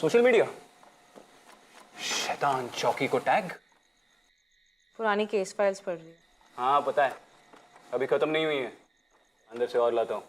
Social media. शैतान चौकी को टैग। पुरानी केस फाइल्स पढ़ रही हूँ। हाँ पता है, अभी खत्म नहीं हुई है, अंदर से और लाता हूँ।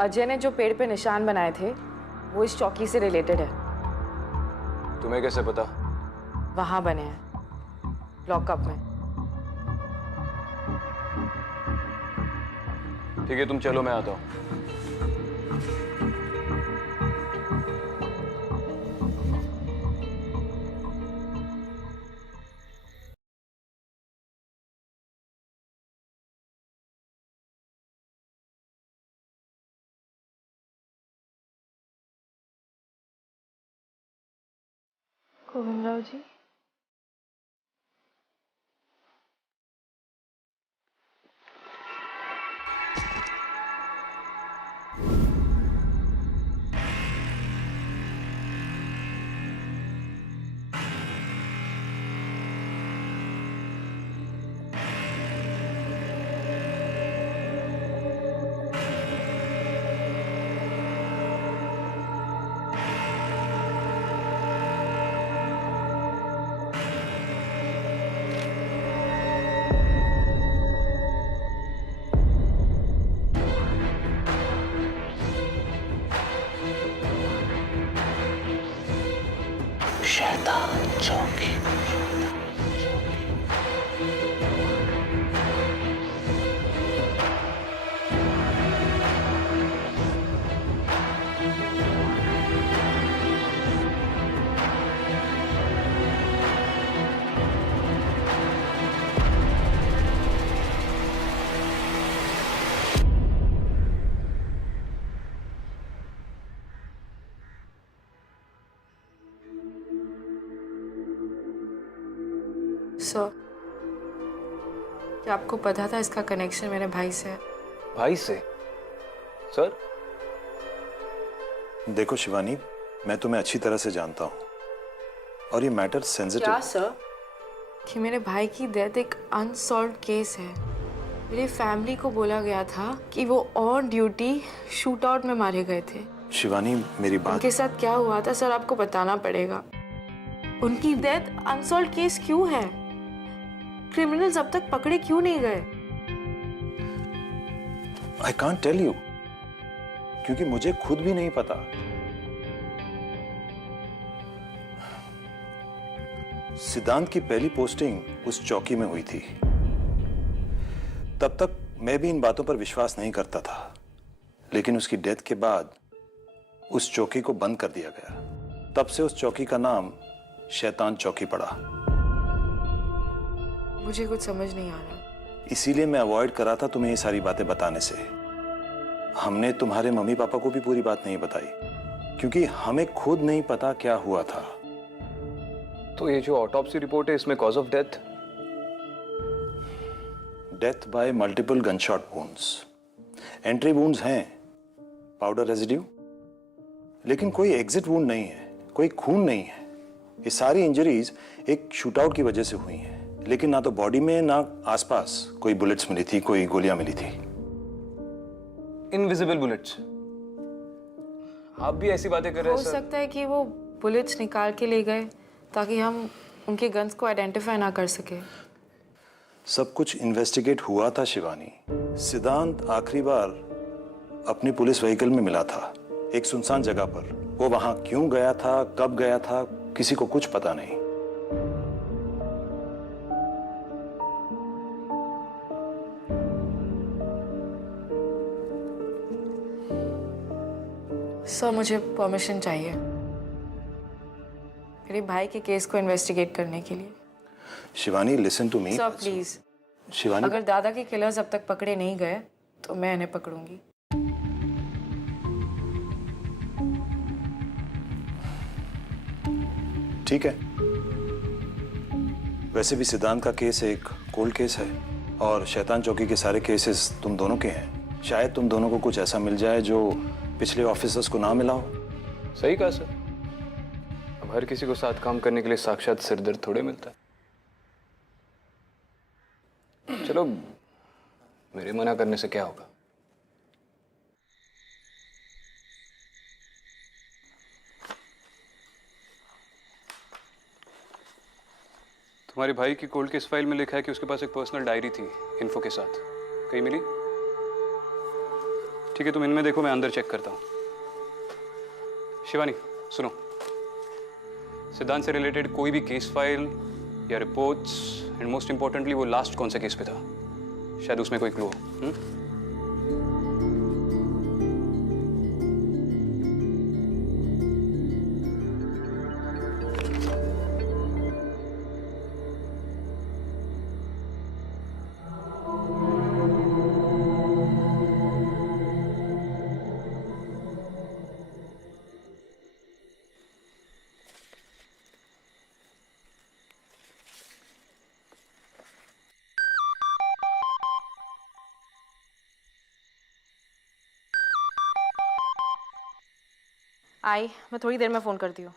अजय ने जो पेड़ पे निशान बनाए थे वो इस चौकी से रिलेटेड है। तुम्हें कैसे पता? वहां बने हैं, लॉकअप में। ठीक है तुम चलो, मैं आता हूँ। गोविंदराव जी, शैतान चौकी। सर, क्या आपको पता था इसका कनेक्शन मेरे भाई से है? भाई से? सर? देखो शिवानी, मैं तुम्हें अच्छी तरह से जानता हूँ और ये मैटर सेंसिटिव। क्या सर? कि मेरे भाई की डेथ एक अनसॉल्व्ड केस है। मेरी फैमिली को बोला गया था कि वो ऑन ड्यूटी शूट आउट में मारे गए थे। शिवानी मेरी बात। उनके साथ क्या हुआ था सर, आपको बताना पड़ेगा। उनकी डेथ अनसॉल्व्ड केस क्यों है? क्रिमिनल्स अब तक पकड़े क्यों नहीं गए? आई कांट टेल यू, क्योंकि मुझे खुद भी नहीं पता। सिद्धांत की पहली पोस्टिंग उस चौकी में हुई थी। तब तक मैं भी इन बातों पर विश्वास नहीं करता था, लेकिन उसकी डेथ के बाद उस चौकी को बंद कर दिया गया। तब से उस चौकी का नाम शैतान चौकी पड़ा। मुझे कुछ समझ नहीं आ रहा। इसीलिए मैं अवॉइड करा था तुम्हें ये सारी बातें बताने से। हमने तुम्हारे मम्मी पापा को भी पूरी बात नहीं बताई, क्योंकि हमें खुद नहीं पता क्या हुआ था। तो ये जो ऑटोप्सी रिपोर्ट है, इसमें cause of death? Death by multiple gunshot wounds. Entry wounds हैं, पाउडर रेजिड्यू, लेकिन कोई एग्जिट वुंड नहीं है, कोई खून नहीं है। ये सारी इंजरीज एक शूटआउट की वजह से हुई हैं, लेकिन ना तो बॉडी में ना आसपास कोई बुलेट्स मिली थी, कोई गोलियां मिली थी। Invisible bullets? आप भी ऐसी बातें कर रहे हो हैं सर? सकता है कि वो बुलेट्स निकाल के ले गए ताकि हम उनके गन्स को आइडेंटिफाई ना कर सके। सब कुछ इन्वेस्टिगेट हुआ था शिवानी। सिद्धांत आखिरी बार अपनी पुलिस व्हीकल में मिला था, एक सुनसान जगह पर। वो वहां क्यों गया था, कब गया था, किसी को कुछ पता नहीं। सर, मुझे परमिशन चाहिए मेरे भाई के केस को इन्वेस्टिगेट करने के लिए। Shivani listen to me. Sir please, Shivani, अगर दादा के किलर्स अब तक पकड़े नहीं गए तो मैं इन्हें पकड़ूंगी। ठीक है। वैसे भी सिद्धांत का केस एक कोल्ड केस है और शैतान चौकी के सारे केसेस तुम दोनों के हैं। शायद तुम दोनों को कुछ ऐसा मिल जाए जो पिछले ऑफिसर्स को ना मिला हो। सही कहा सर। अब हर किसी को साथ काम करने के लिए साक्षात सिरदर्द थोड़े मिलता है। चलो, मेरे मना करने से क्या होगा? तुम्हारे भाई की कोल्ड केस फाइल में लिखा है कि उसके पास एक पर्सनल डायरी थी इन्फो के साथ। कहीं मिली? ठीक है, तुम इनमें देखो, मैं अंदर चेक करता हूँ। शिवानी सुनो, सिद्धांत से रिलेटेड कोई भी केस फाइल या रिपोर्ट्स, एंड मोस्ट इंपॉर्टेंटली वो लास्ट कौन से केस पे था, शायद उसमें कोई क्लू हो। आई, मैं थोड़ी देर में फोन करती हूँ।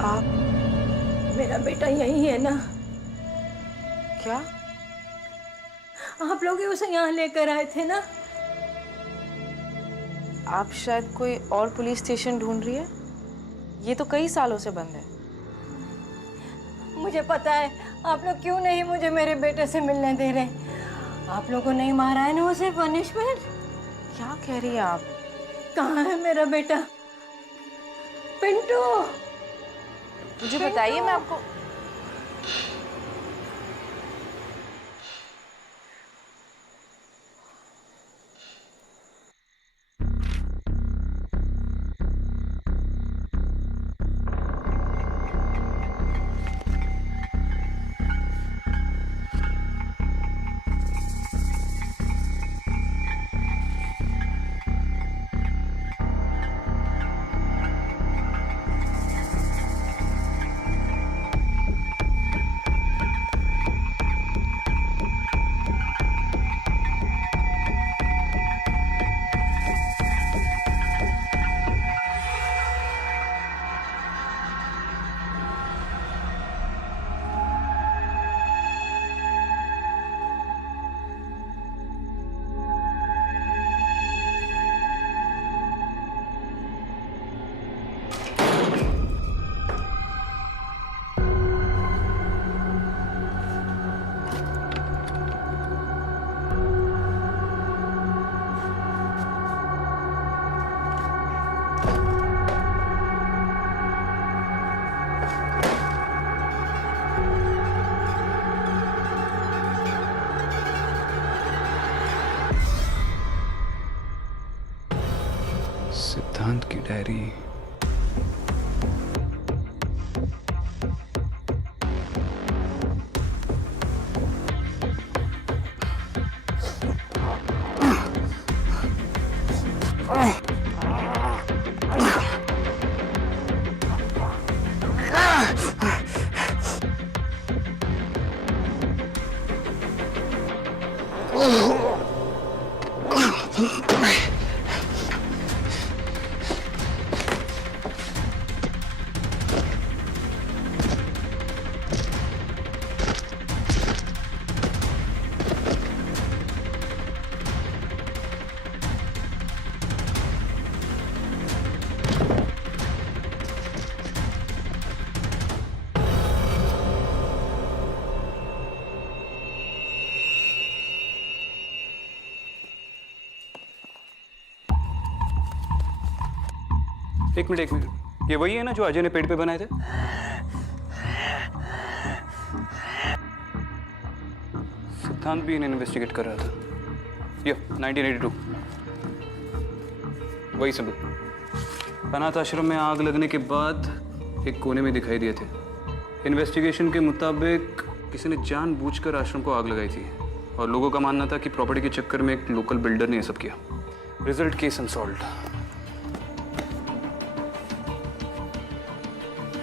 आप मेरा बेटा यही है ना? क्या? आप लोग ही उसे यहाँ लेकर आए थे ना? आप शायद कोई और पुलिस स्टेशन ढूंढ रही है। ये तो कई सालों से बंद है। मुझे पता है आप लोग क्यों नहीं मुझे मेरे बेटे से मिलने दे रहे। आप लोगों ने मारा है ना उसे, पनिशमेंट। क्या कह रही हैं आप? कहाँ है मेरा बेटा? पिंटू, मुझे बताइए, मैं आपको। सिद्धांत की डायरी। एक मिनट, ये वही है ना जो अजय ने पेड़ पे बनाए थे? सिद्धांत भी इन्हें इन्वेस्टिगेट कर रहा था। ये 1982 वही सबूत। अनाथ आश्रम में आग लगने के बाद एक कोने में दिखाई दिए थे। इन्वेस्टिगेशन के मुताबिक किसी ने जानबूझकर आश्रम को आग लगाई थी और लोगों का मानना था कि प्रॉपर्टी के चक्कर में एक लोकल बिल्डर ने यह सब किया। Result case unsolved.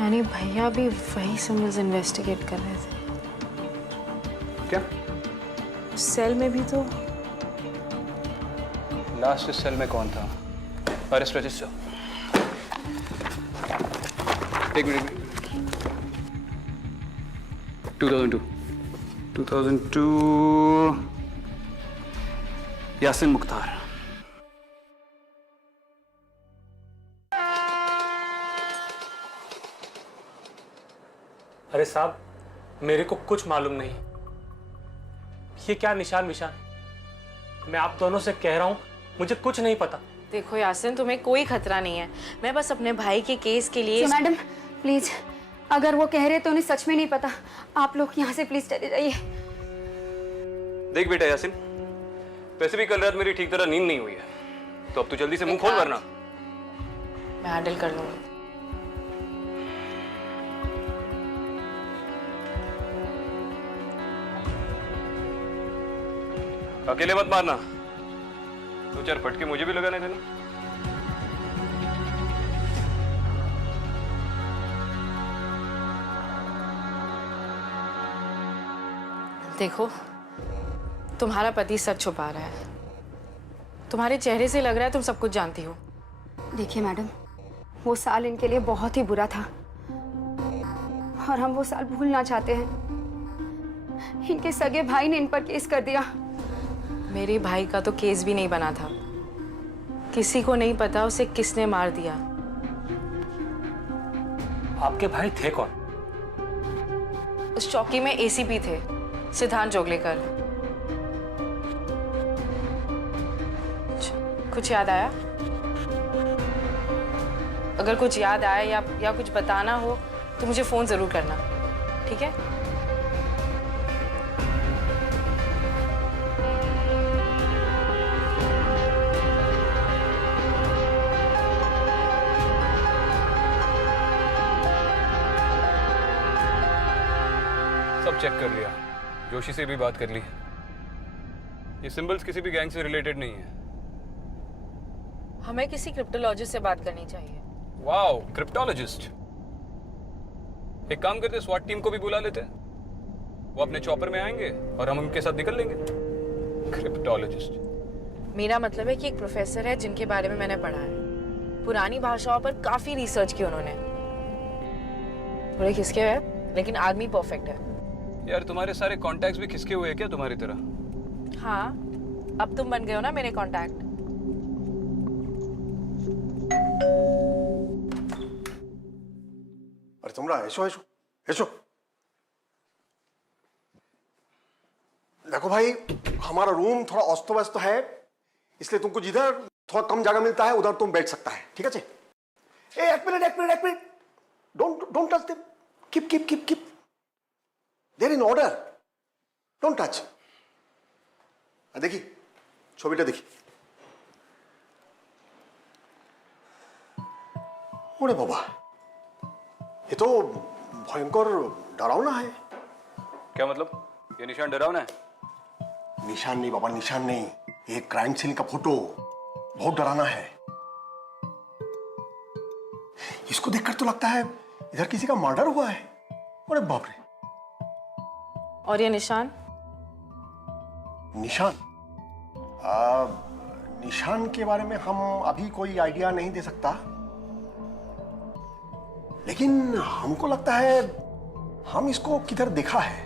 यानी भैया भी वही सिम्बल्स इन्वेस्टिगेट कर रहे थे। क्या? सेल में भी तो। लास्ट सेल में कौन था? Arrest register. एक मिनट। 2002 यासिन मुख्तार। अरे साहब, मेरे को कुछ मालूम नहीं। ये क्या निशान विशान? मैं आप दोनों से कह रहा हूं, मुझे कुछ नहीं पता। देखो यासिन, तुम्हें कोई खतरा नहीं है। मैं बस अपने भाई के केस के लिए। तो मैडम प्लीज, अगर वो कह रहे तो उन्हें सच में नहीं पता। आप लोग यहाँ से प्लीज चले जाइए। देख बेटा यासिन, वैसे भी कल रात मेरी ठीक तरह नींद नहीं हुई है, तो अब तू जल्दी से मुंह खोल वरना। मैं हैंडल कर लूंगी। अकेले मत मारना, दो चार फटके मुझे भी लगाने देना। देखो, तुम्हारा पति सच छुपा रहा है। तुम्हारे चेहरे से लग रहा है तुम सब कुछ जानती हो। देखिए मैडम, वो साल इनके लिए बहुत ही बुरा था। और हम वो साल भूलना चाहते हैं। इनके सगे भाई ने इन पर केस कर दिया। मेरे भाई का तो केस भी नहीं बना था। किसी को नहीं पता उसे किसने मार दिया। आपके भाई थे कौन? उस चौकी में एसीपी थे, सिद्धांत जोगलेकर। कुछ याद आया? अगर कुछ याद आए या कुछ बताना हो तो मुझे फोन जरूर करना, ठीक है? सब चेक कर लिया, जोशी से भी बात कर ली। ये सिंबल्स किसी भी गैंग से रिलेटेड नहीं है। हमें किसी क्रिप्टोलॉजिस्ट से बात करनी चाहिए। Wow, cryptologist. एक काम करते, स्वाट टीम को भी बुला लेते। वो अपने चॉपर में आएंगे और हम उनके साथ निकल लेंगे। क्रिप्टोलॉजिस्ट। मेरा मतलब है कि एक प्रोफेसर है जिनके बारे में मैंने पढ़ा है। पुरानी भाषाओं पर काफी रिसर्च की उन्होंने। थोड़े खिसके हुए लेकिन आदमी परफेक्ट है। यार तुम्हारे सारे कॉन्टैक्ट्स भी खिसके हुए हैं क्या तुम्हारी तरह? हाँ, अब तुम बन गए हो ना मेरे कॉन्टैक्ट। अरे तुमरा ऐसो ऐसो ऐसो। देखो भाई, हमारा रूम थोड़ा अस्त व्यस्त है, इसलिए तुमको जिधर थोड़ा कम जगह मिलता है उधर तुम बैठ सकता है, ठीक है? ए, एक मिनट, don't touch them, keep there in order, don't touch. देखी ছবিটা দেখি। ওরে বাবা, ये तो भयंकर डरावना है। क्या मतलब? ये निशान डरावना है? निशान नहीं बाबा, निशान नहीं, ये क्राइम सीन का फोटो बहुत डरावना है। इसको देखकर तो लगता है इधर किसी का मर्डर हुआ है। अरे बाप रे। और ये निशान? निशान निशान के बारे में हम अभी कोई आइडिया नहीं दे सकता, लेकिन हमको लगता है हम इसको किधर देखा है।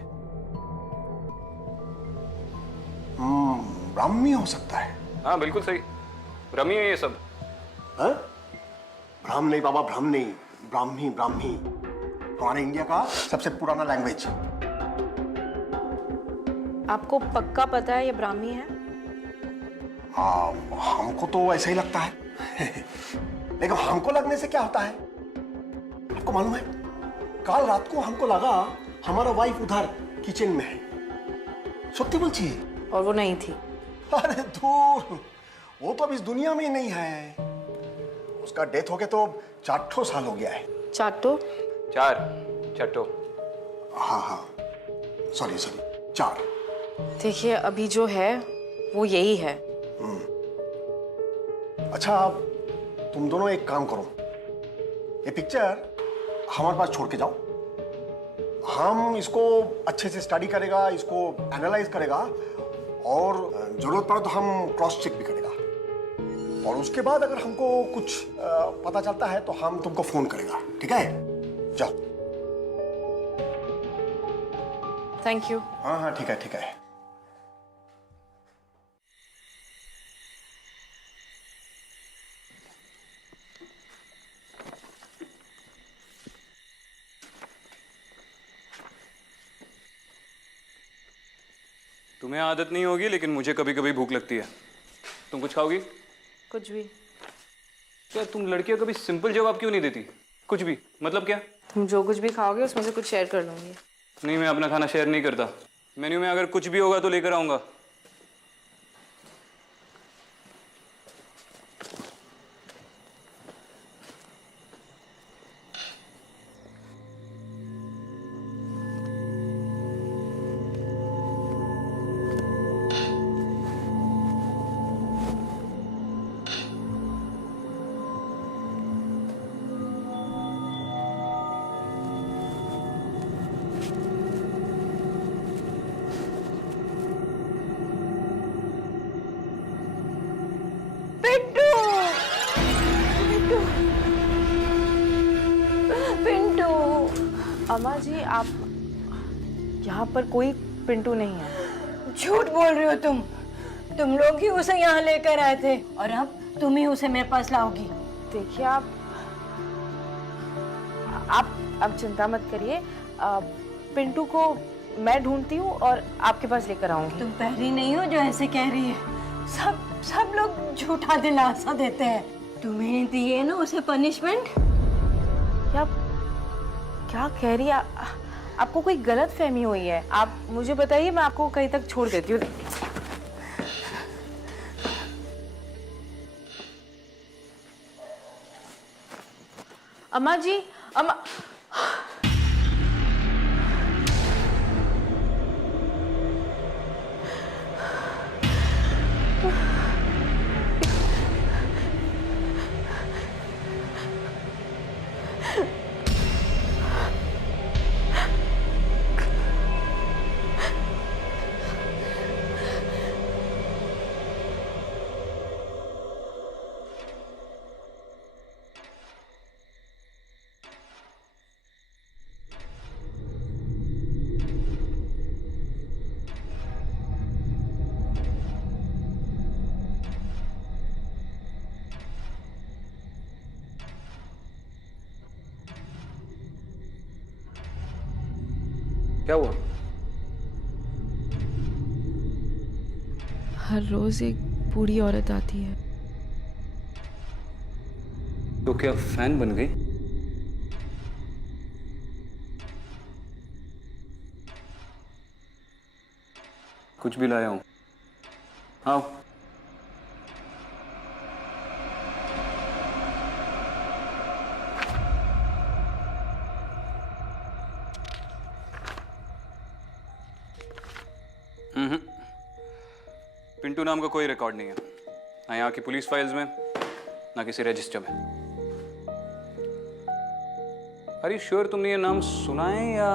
ब्राह्मी हो सकता है। हाँ बिल्कुल सही, रमी है ये सब। हाँ? ब्राह्म नहीं बाबा, ब्राह्म नहीं, ब्राह्मी। हमारे इंडिया का सबसे पुराना लैंग्वेज। आपको पक्का पता है ये ब्राह्मी है? हमको तो ऐसा ही लगता है। लेकिन हमको लगने से क्या होता है? आपको मालूम है, कल रात को हमको लगा हमारा वाइफ उधर किचन में है। सत्य बोलची? और वो नहीं थी। अरे दूर, वो तो अब इस दुनिया में ही नहीं है। उसका डेथ हो गया तो 4 साल हो गया है। चाटो? चट्टो। हाँ, सॉरी 4। देखिए, अभी जो है वो यही है। अच्छा, तुम दोनों एक काम करो, ये पिक्चर हमारे पास छोड़ के जाओ। हम इसको अच्छे से स्टडी करेगा, इसको एनालाइज करेगा, और जरूरत पड़े तो हम क्रॉस चेक भी करेगा। और उसके बाद अगर हमको कुछ पता चलता है तो हम तुमको फोन करेगा, ठीक है? जाओ। Thank you. हाँ, ठीक है। तुम्हें आदत नहीं होगी, लेकिन मुझे कभी कभी भूख लगती है। तुम कुछ खाओगी? कुछ भी। क्या तुम लड़कियां कभी सिंपल जवाब क्यों नहीं देती? कुछ भी मतलब क्या? तुम जो कुछ भी खाओगे उसमें से कुछ शेयर कर लूंगी। नहीं, मैं अपना खाना शेयर नहीं करता। मेन्यू में अगर कुछ भी होगा तो लेकर आऊंगा। अम्मा जी, आप यहाँ पर कोई पिंटू नहीं है। झूठ बोल रही हो तुम लोग ही उसे यहाँ लेकर आए थे और अब तुम ही उसे मेरे पास लाओगी। देखिए, आप चिंता मत करिए। पिंटू को मैं ढूंढती हूँ और आपके पास लेकर आऊंगी। तुम पहली नहीं हो जो ऐसे कह रही है। सब लोग झूठा दिलासा देते हैं। तुम्हें दी है ना उसे पनिशमेंट। क्या कह रही है? आपको कोई गलत फहमी हुई है। आप मुझे बताइए, मैं आपको कहीं तक छोड़ देती हूँ। अम्मा जी, अम्मा। क्या हुआ? हर रोज एक बूढ़ी औरत आती है। तो क्या फैन बन गई? कुछ भी लाया हूं। आओ। पिंटू नाम का कोई रिकॉर्ड नहीं है, ना यहाँ की पुलिस फाइल्स में, ना किसी रजिस्टर में। अरे श्योर तुमने ये नाम सुना है या?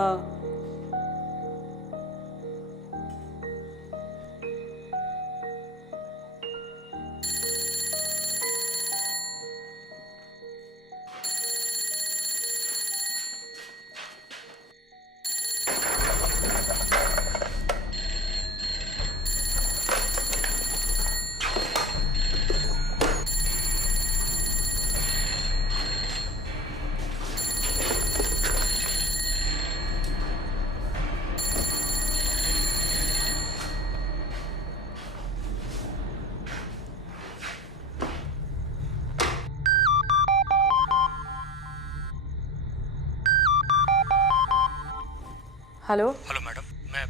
हेलो। हेलो मैडम, मैं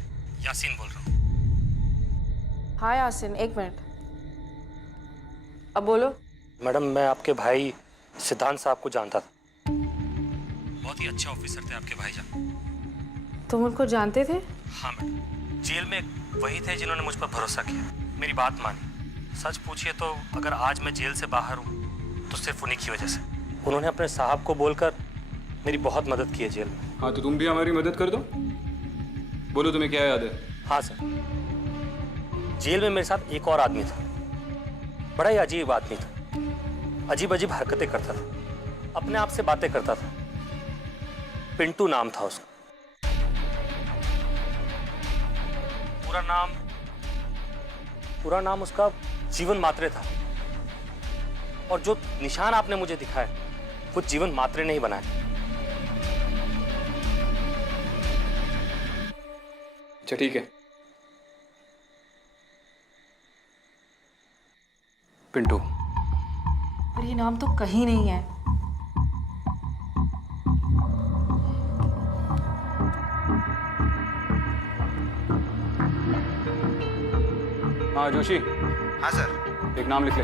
यासीन बोल रहा हूँ। हाँ यासिन, एक मिनट। अब बोलो। मैडम, मैं आपके भाई सिद्धांत साहब को जानता था। बहुत ही अच्छे ऑफिसर थे आपके भाईजान। तुम उनको जानते थे? हाँ मैडम, जेल में वही थे जिन्होंने मुझ पर भरोसा किया, मेरी बात मानी। सच पूछिए तो अगर आज मैं जेल से बाहर हूँ तो सिर्फ उन्हीं की वजह से। उन्होंने अपने साहब को बोलकर मेरी बहुत मदद की है जेल में। हाँ, तो तुम भी हमारी मदद कर दो। बोलो, तुम्हें क्या याद है? हाँ सर, जेल में मेरे साथ एक और आदमी था। बड़ा ही अजीब आदमी था, अजीब अजीब हरकतें करता था, अपने आप से बातें करता था। पिंटू नाम था उसका। पूरा नाम उसका जीवन मात्रे था। और जो निशान आपने मुझे दिखाए वो जीवन मात्रे ने ही बनाए। अच्छा ठीक है। पिंटू। पर ये नाम तो कहीं नहीं है। हाँ जोशी, हाँ सर। एक नाम लिख ले।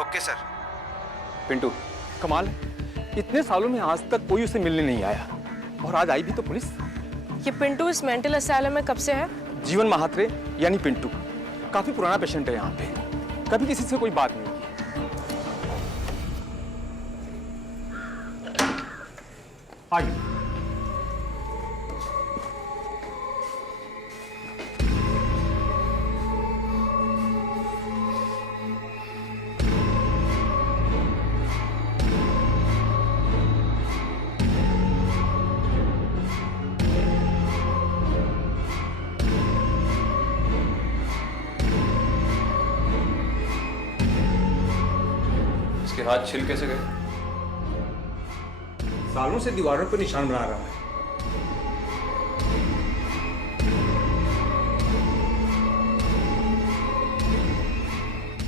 Okay sir. पिंटू। कमाल है, इतने सालों में आज तक कोई उसे मिलने नहीं आया, और आज आई भी तो पुलिस। ये पिंटू इस मेंटल असाइलम में कब से है? जीवन महात्रे यानी पिंटू काफी पुराना पेशेंट है यहाँ पे, कभी किसी से कोई बात नहीं की। आइए। हाथ छिल कैसे गए? सालों से दीवारों पर निशान बना रहा है।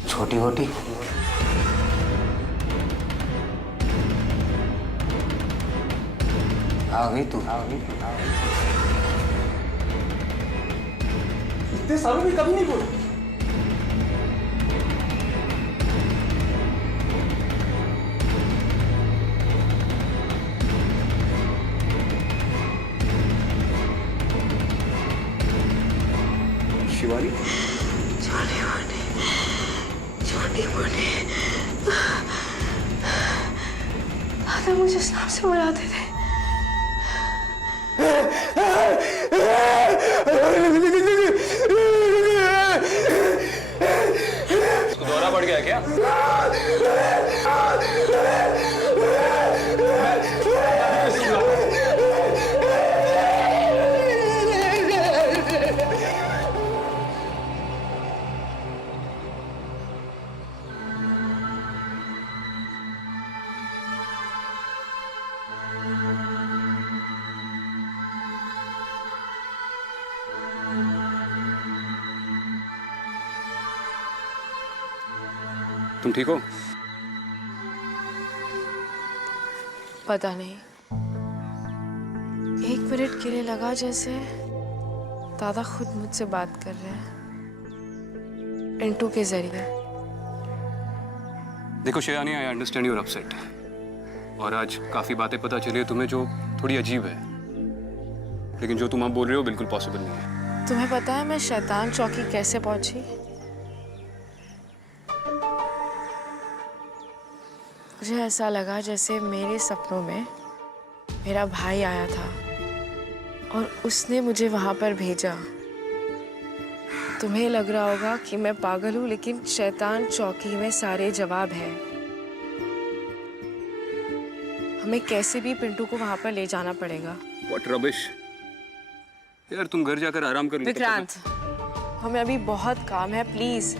छोटी मोटी आ गई तू। इतने सालों में कभी नहीं बोली। शिवानी, दादा मुझे इस नाम से बुलाते थे। इसको दौरा पड़ गया क्या? तुम ठीक हो? पता नहीं, 1 मिनट के लिए लगा जैसे दादा खुद मुझसे बात कर रहे हैं पिंटू के जरिए। देखो शयानी, आई अंडरस्टैंड यूर अपसेट, और आज काफी बातें पता चली है तुम्हें जो थोड़ी अजीब है, लेकिन जो तुम अब बोल रहे हो बिल्कुल पॉसिबल नहीं है। तुम्हें पता है मैं शैतान चौकी कैसे पहुंची? मुझे ऐसा लगा जैसे मेरे सपनों में मेरा भाई आया था और उसने मुझे वहां पर भेजा। तुम्हें लग रहा होगा कि मैं पागल हूं, लेकिन शैतान चौकी में सारे जवाब हैं। हमें कैसे भी पिंटू को वहां पर ले जाना पड़ेगा। व्हाट रबिश यार, तुम घर जाकर आराम कर लो। विक्रांत, हमें अभी बहुत काम है, प्लीज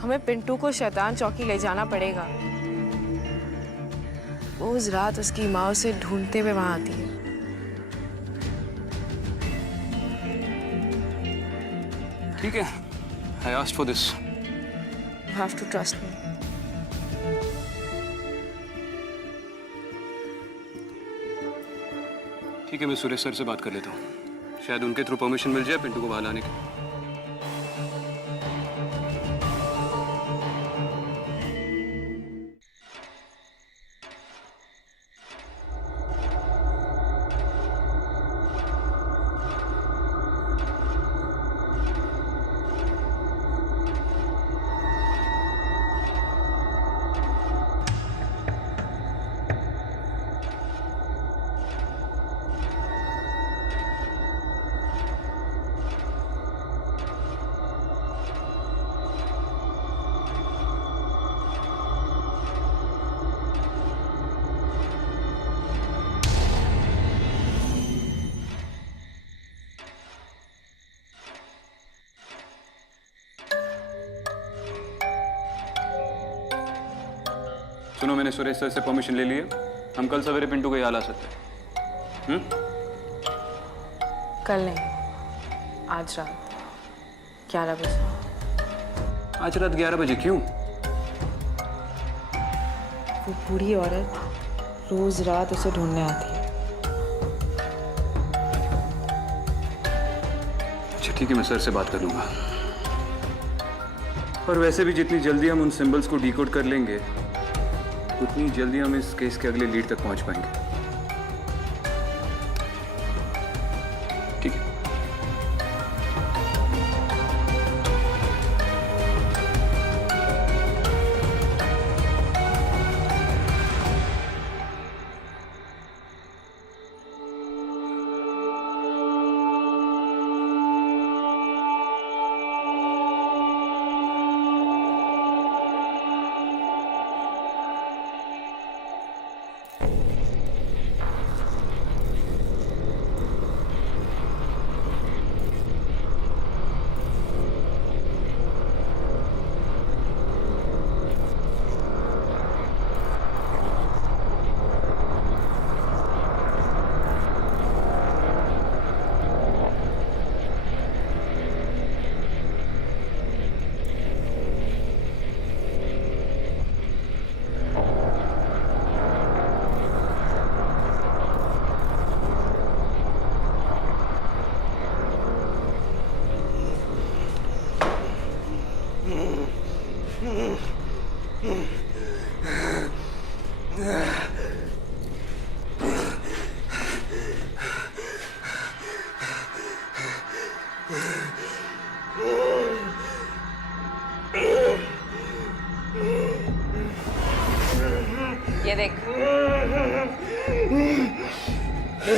हमें पिंटू को शैतान चौकी ले जाना पड़ेगा। रोज रात उसकी माँ उसे ढूंढते हुए वहां आती है। ठीक है, I asked for this. You have to trust me. ठीक है, मैं सुरेश सर से बात कर लेता हूँ, शायद उनके थ्रू परमिशन मिल जाए पिंटू को बाहर लाने की। सुनो, मैंने सुरेश सर से परमिशन ले ली है, हम कल सवेरे पिंटू को यहाँ ला सकते हैं। कल नहीं, आज रात 11 बजे। आज रात 11 बजे क्यों? वो बूढ़ी औरत रोज रात उसे ढूंढने आती है। अच्छा ठीक है, मैं सर से बात कर लूंगा। और वैसे भी जितनी जल्दी हम उन सिंबल्स को डिकोड कर लेंगे, उतनी जल्दी हम इस केस के अगले लीड तक पहुंच पाएंगे। ठीक है।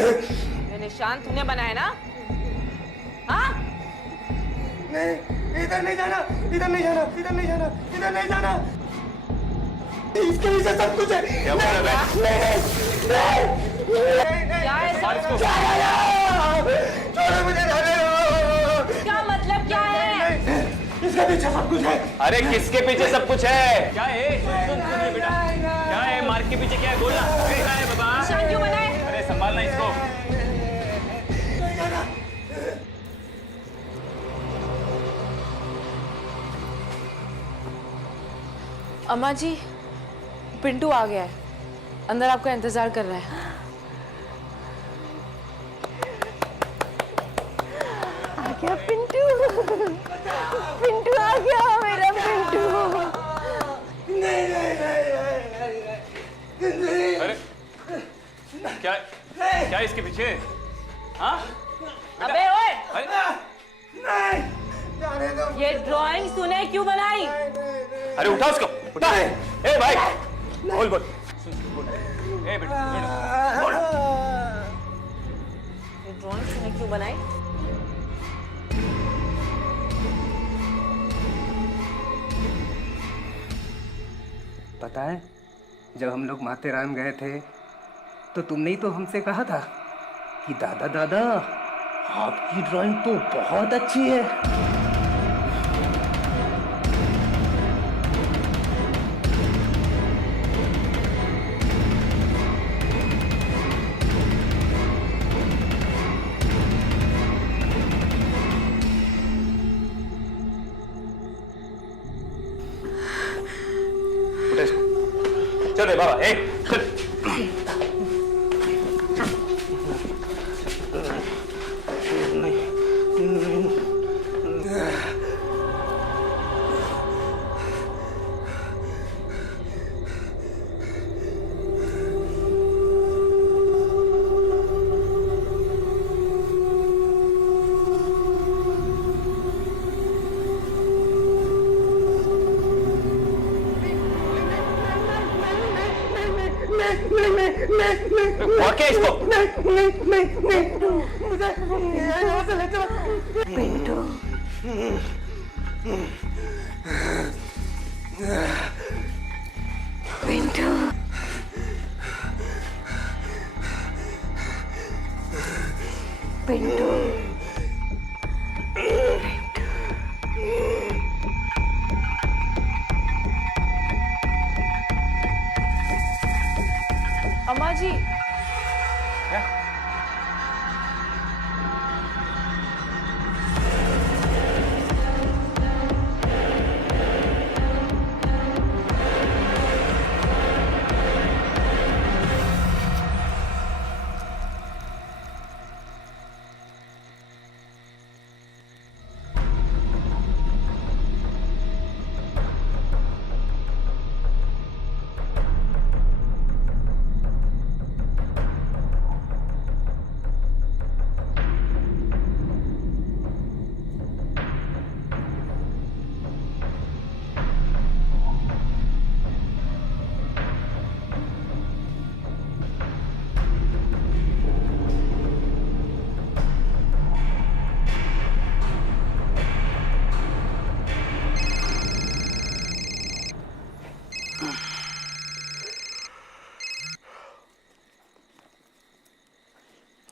ये निशान तूने बनाया ना? हाँ? नहीं, इधर नहीं जाना, इधर नहीं जाना, इधर नहीं जाना, इधर नहीं जाना। इसके पीछे सब कुछ है। क्या बोल रहा है? क्या है सब? छोड़ो मुझे, रहने दो। क्या मतलब क्या है? इसके पीछे सब कुछ है। अरे किसके पीछे सब कुछ है? क्या है? सुन बेटा, क्या है? मार्ग के पीछे क्या है? बोलना। क्या है बाबा? निशान क्यों बनाए? अरे संभालना इसको। अम्मा जी, पिंटू आ गया है, अंदर आपका इंतजार कर रहा है। आ गया पिंटू, पिंटू आ गया मेरा पिंटू। अरे क्या क्या इसके पीछे? हाँ? अबे ओए, जाने दो। ये ड्राइंग तूने क्यों बनाई? अरे उठा उसको, उठा। ए भाई, बोल बोल। बोल। ए बेटा, बोल। ये ड्राइंग तूने क्यों बनाई? पता है, जब हम लोग माथेरान गए थे तो तुमने ही तो हमसे कहा था कि दादा दादा आपकी ड्राइंग तो बहुत अच्छी है। उठा इसको। चल रे बाबा, ए चल। और क्या इसको? मुझे यहाँ से ले चलो। पिंटू, पिंटू, पिंटू। अम्मा जी,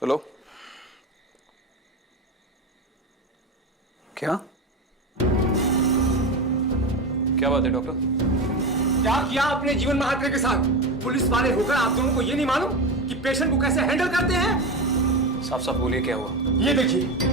हेलो, क्या क्या बात है डॉक्टर? क्या किया आपने जीवन महात्रे के साथ? पुलिस वाले होकर आप दोनों को ये नहीं मालूम कि पेशेंट को कैसे हैंडल करते हैं? साफ साफ बोलिए, क्या हुआ? ये देखिए,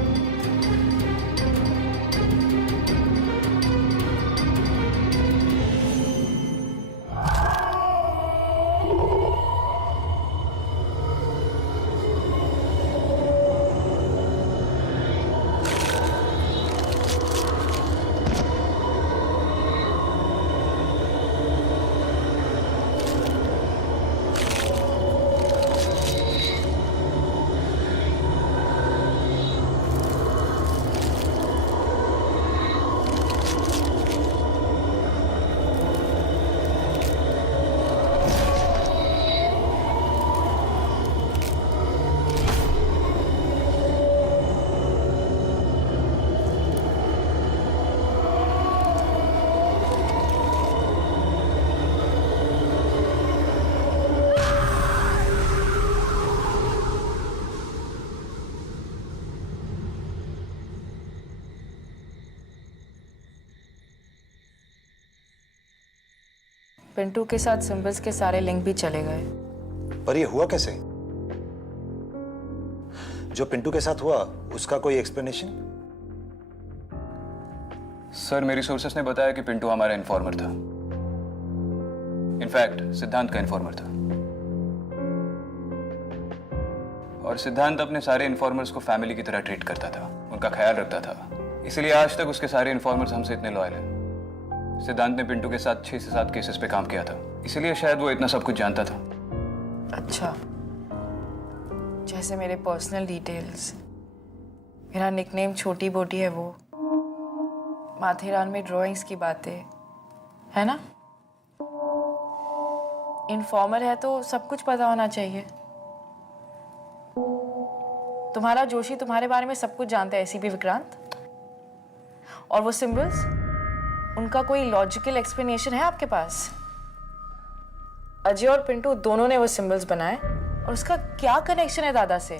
पिंटू के साथ सिंबल्स के सारे लिंक भी चले गए। पर ये हुआ कैसे? जो पिंटू के साथ हुआ उसका कोई एक्सप्लेनेशन? सर मेरी सोर्सेस ने बताया कि पिंटू हमारा इन्फॉर्मर था। इनफैक्ट सिद्धांत का इन्फॉर्मर था। और सिद्धांत अपने सारे इन्फॉर्मर्स को फैमिली की तरह ट्रीट करता था, उनका ख्याल रखता था। इसलिए आज तक उसके सारे इन्फॉर्मर्स हमसे इतने लॉयल हैं। सिद्धांत ने पिंटू के साथ 6 से 7 केसेस पे काम किया था, इसलिए शायद वो इतना सब कुछ जानता था। अच्छा, जैसे मेरे पर्सनल डिटेल्स, मेरा निकनेम छोटी बोटी है, वो माथेरान में ड्राइंग्स की बातें, है ना? इन्फॉर्मर है तो सब कुछ पता होना चाहिए। तुम्हारा जोशी तुम्हारे बारे में सब कुछ जानता है, एसीपी विक्रांत। और वो सिंबल्स, उनका कोई लॉजिकल एक्सप्लेनेशन है आपके पास? अजय और पिंटू दोनों ने वो सिंबल्स बनाए, और उसका क्या कनेक्शन है दादा से?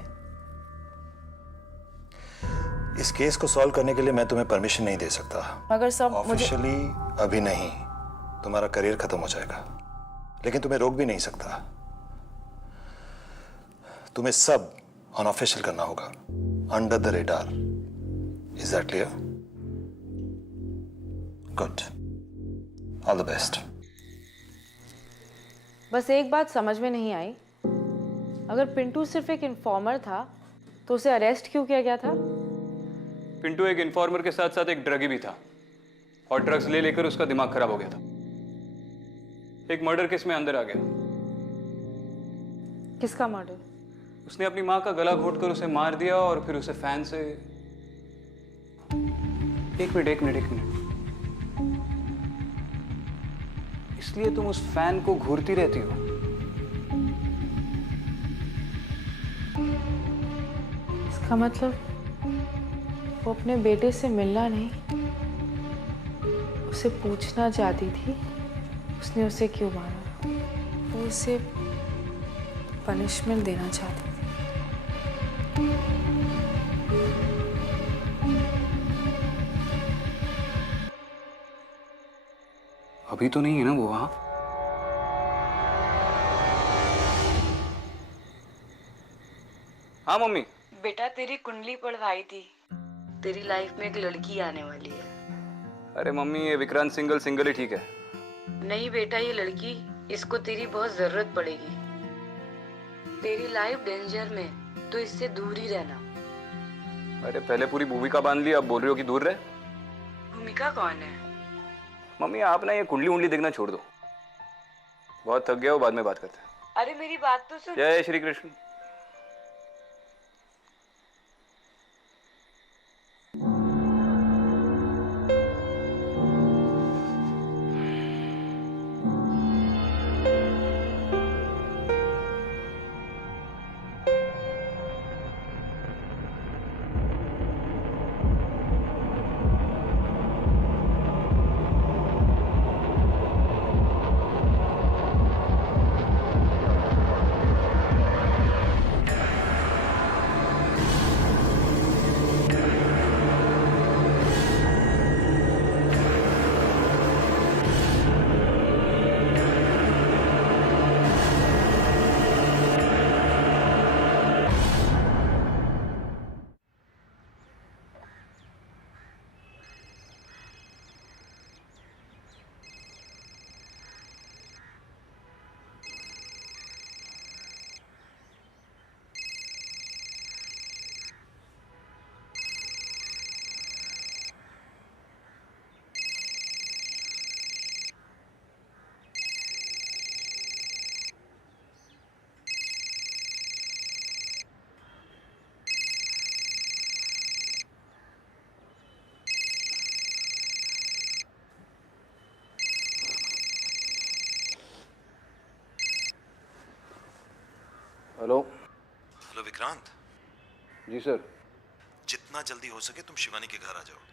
इस केस को सॉल्व करने के लिए मैं तुम्हें परमिशन नहीं दे सकता। मगर सब ऑफिशियली अभी नहीं, तुम्हारा करियर खत्म हो जाएगा, लेकिन तुम्हें रोक भी नहीं सकता। तुम्हें सब अनऑफिशियल करना होगा, under the radar. Is that clear? Good, all the best. बस एक बात समझ में नहीं आई, अगर पिंटू सिर्फ एक इन्फॉर्मर था तो उसे अरेस्ट क्यों किया गया था? पिंटू एक इन्फॉर्मर के साथ साथ एक ड्रगी भी था, और ड्रग्स ले लेकर उसका दिमाग खराब हो गया था। एक मर्डर केस में अंदर आ गया। किसका मर्डर? उसने अपनी माँ का गला घोट कर उसे मार दिया, और फिर उसे फैन से... एक मिनट। इसलिए तुम उस फैन को घूरती रहती हो? इसका मतलब वो अपने बेटे से मिलना नहीं, उसे पूछना चाहती थी उसने उसे क्यों मारा। वो उसे पनिशमेंट देना चाहती थी। अभी तो नहीं है ना वो वहां? हाँ मम्मी। बेटा तेरी कुंडली पढ़वाई थी, तेरी लाइफ में एक लड़की आने वाली है। अरे मम्मी, ये विक्रांत सिंगल ही ठीक है। नहीं बेटा, ये लड़की, इसको तेरी बहुत जरूरत पड़ेगी। तेरी लाइफ डेंजर में, तो इससे दूर ही रहना। अरे पहले पूरी भूमिका बांध ली, अब बोल रही हो कि दूर रहे। भूमिका कौन है? मम्मी आप ना ये कुंडली देखना छोड़ दो, बहुत थक गया हो, बाद में बात करते हैं। अरे मेरी बात तो सुन। जय श्री कृष्ण। हेलो विक्रांत। जी सर। जितना जल्दी हो सके तुम शिवानी के घर आ जाओ।